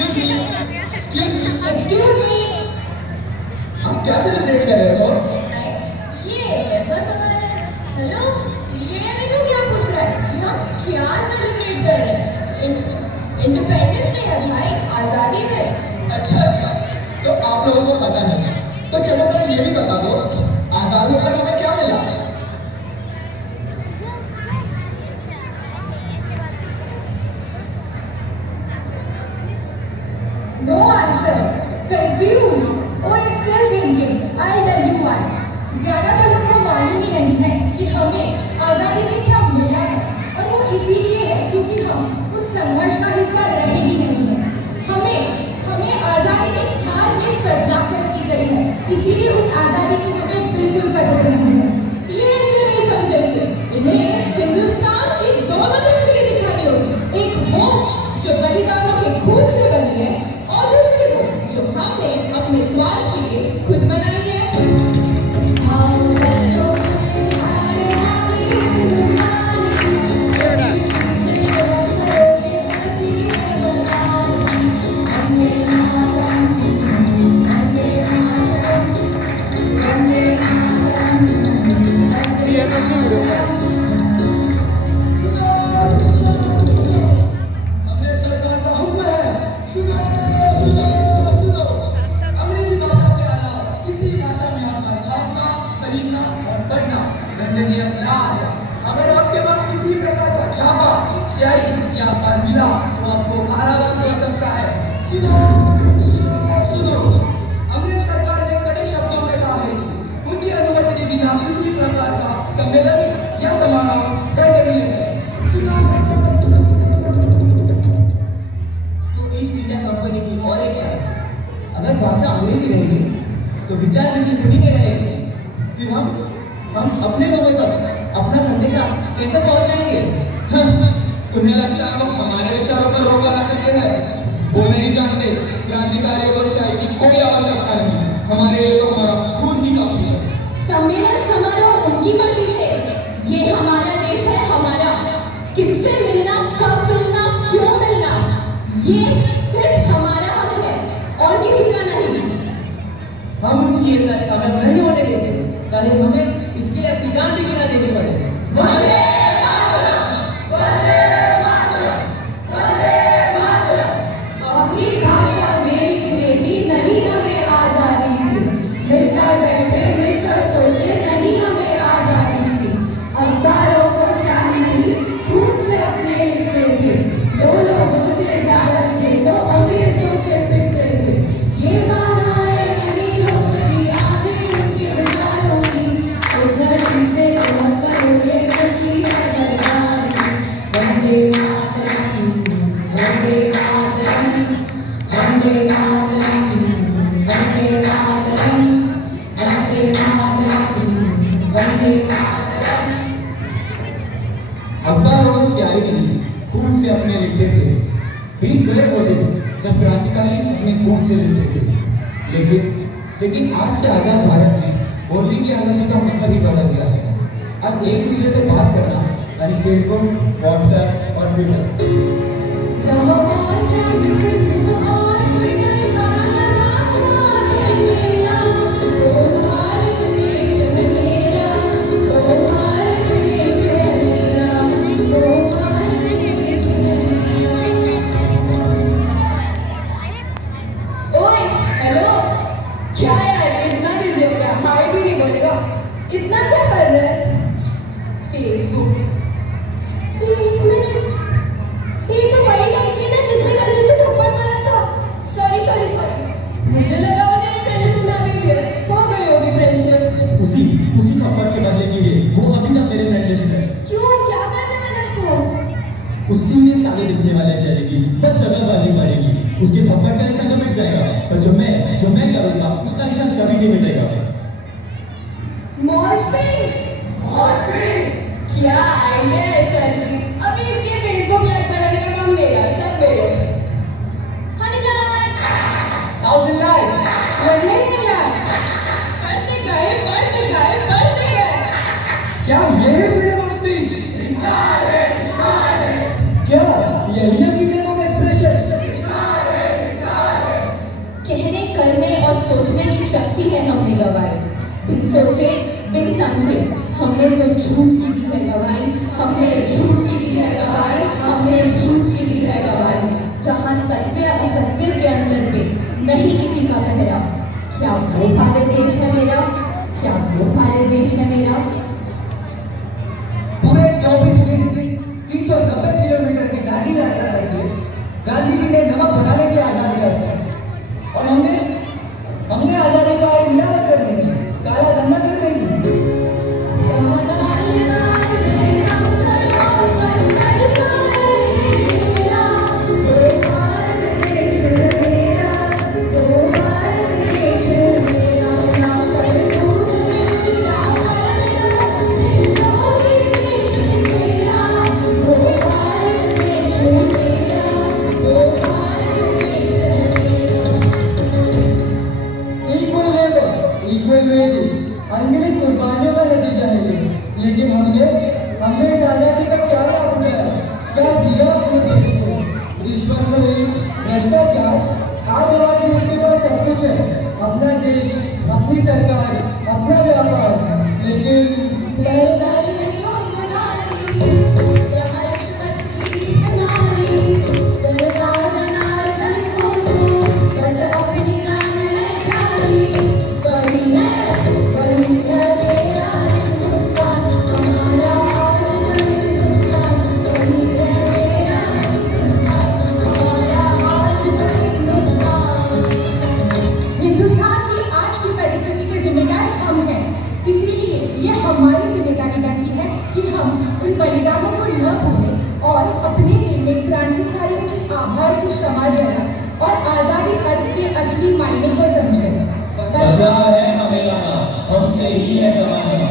Excuse me. आप क्या celebrate कर रहे हो? ये ऐसा सवाल है। हेलो, ये देखो क्या पूछ रहा है कि हम क्या सेलिब्रेट कर रहे हैं? इंडिपेंडेंस डे है भाई, आजादी डे। अच्छा, तो आप लोगों को पता नहीं, तो चलो सर ये भी बता दो, आजाद होकर हमें क्या मिला? No answer. Confused. Oh, you're still thinking. I'll tell you why. ज्यादातर लोगों को मालूम ही नहीं है कि हमें आजादी से क्या मिला है, और वो इसीलिए है क्योंकि हम उस संघर्ष का हिस्सा रहे ही नहीं है। हमें आजादी के थाल में सजा कर की गई है, इसीलिए उस आजादी की हमें बिल्कुल कदर नहीं है। ये ऐसे नहीं समझेंगे, इन्हें हिंदुस्तान की दोनों तस्वीरें दिखानी होगी। एक वो जो बलिदानों के खून से बनी है, और दूसरी वो जो हमने अपने स्वार्थ के लिए खुद बनाई है। अगर आपके पास किसी प्रकार का छापा, स्याही या फॉर्मूला तो आपको कारावास हो सकता है। सुनो, अंग्रेज सरकार ने कड़े शब्दों में कहा है कि उनकी अनुमति के बिना किसी प्रकार का सम्मेलन या समारोह करने नहीं है। तो ईस्ट इंडिया कंपनी की और एक बात, अगर भाषा अंग्रेजी रहेगी तो विचार किसी पूरी के रहेगी, फिर हम अपने लोगों तक अपना संदेशा कैसे पहुंचाएंगे? उन्हें लगता है वो हमारे विचारों पर रोक लगा सकते हैं। वो नहीं जानते क्रांतिकारियों को स्याही की कोई आवश्यकता नहीं, हमारे लिए तो हमारा खून ही काफी है। सम्मेलन समारोह उनकी मर्जी से, ये हमारा देश है, हमारा। किससे मिलना, कब मिलना, क्यों मिलना, ये सिर्फ हमारा हक है और किसी का नहीं। हम उनकी ये ताकत नहीं होने देंगे, चाहे हमें इसके लिए अपनी जान भी क्यों न देनी पड़े। वंदे मातरम, वंदे मातरम, वंदे मातरम। अपनी भाषा मेरी बेटी, नहीं हमें आजादी थी। मिलकर बैठे, मिलकर सोचे, नहीं हमें आजादी थी। अखबारों को स्याही नहीं, खून से अपने लिखते थे। दो लोगों से ज्यादा थे तो अंग्रेजों से पिटते थे। ये बाधाएं नहीं हो सकी आगे उनके विचारों की। इस धरती से उठकर ये गलती है बलिदान की। वंदे मातरम, वंदे मातरम, वंदे मातरम, वंदे मातरम, वंदे मातरम, वंदे मातरम। अखबार और स्याही नहीं, खून से अपने लिखते थे। भी गए बोले जब क्रांतिकारी अपने खून से लिखते थे। लेकिन आज के आजाद भारत में बोलने की आजादी का मतलब ही बदल गया है। आज एक दूसरे से बात करना यानी फेसबुक, व्हाट्सएप और ट्विटर। क्या यार, इतना बिजी हो गया, हाय भी नहीं बोलेगा। इतना क्या कर रहे हैं? फेसबुक। एक मिनट, ये तो वही लड़की है ना जिसने कल मुझे थप्पड़ मारा था। सॉरी। मुझे लगा उन्हें फ्रेंड लिस्ट में अभी क्लियर हो गई होगी फ्रेंडशिप। उसी थप्पड़ के बदले की है, वो अभी तक मेरे फ्रेंड लिस्ट में है। क्यों, क्या करने में है तू? उसी में साले दिखने वाले चेहरे की बस जगह वाली पड़ेगी। उसके थप्पड़ का निशान तो मिट जाएगा, पर जो मैं करूंगा उसका निशान कभी नहीं मिटेगा। मॉर्फिन क्या आइडिया है सर जी। अभी इसके फेसबुक लाइक बढ़ाने का काम मेरा, सब मेरे। 100 लाइक्स, 1000 लाइक्स, 1 मिलियन लाइक्स। बढ़ते गए। क्या ये है फ्रीडम ऑफ स्पीच? क्या यही है फ्रीडम ऑफ एक्सप्रेशन? शक्ति है हमने गवाई। बिन सोचे बिन समझे हमने तो झूठ की दी है गवाई, हमने झूठ की दी है गवाई, हमने झूठ की दी है गवाई। जहाँ सत्य असत्य के अंतर पे नहीं किसी का पहरा, क्या वो भारत देश है मेरा, क्या वो भारत देश है मेरा। पूरे 24 दिन 390 किलोमीटर की दांडी यात्रा करके गांधी जी ने नमक बनाने की आजादी हासिल की और हमने आजादी को और मिलावट करने की, काला धंधा करने की। इक्वल वेजेस अनगिनत कुर्बानियों का नतीजा है ये। लेकिन हमने इस आजादी का क्या लाभ उठाया, क्या दिया अपने देश को? रिश्वतखोरी, भ्रष्टाचार, आज हमारी मुट्ठी में सब कुछ है, अपना देश, अपनी सरकार, अपना व्यापार, लेकिन हमारी जिम्मेदारी बनती है कि हम उन बलिदानों को न भूलें और अपने दिल में क्रांतिकारियों की आभार की क्षमा जला और आजादी अर्थ के असली मायने को समझें। है हमें हमसे ही है जमाना।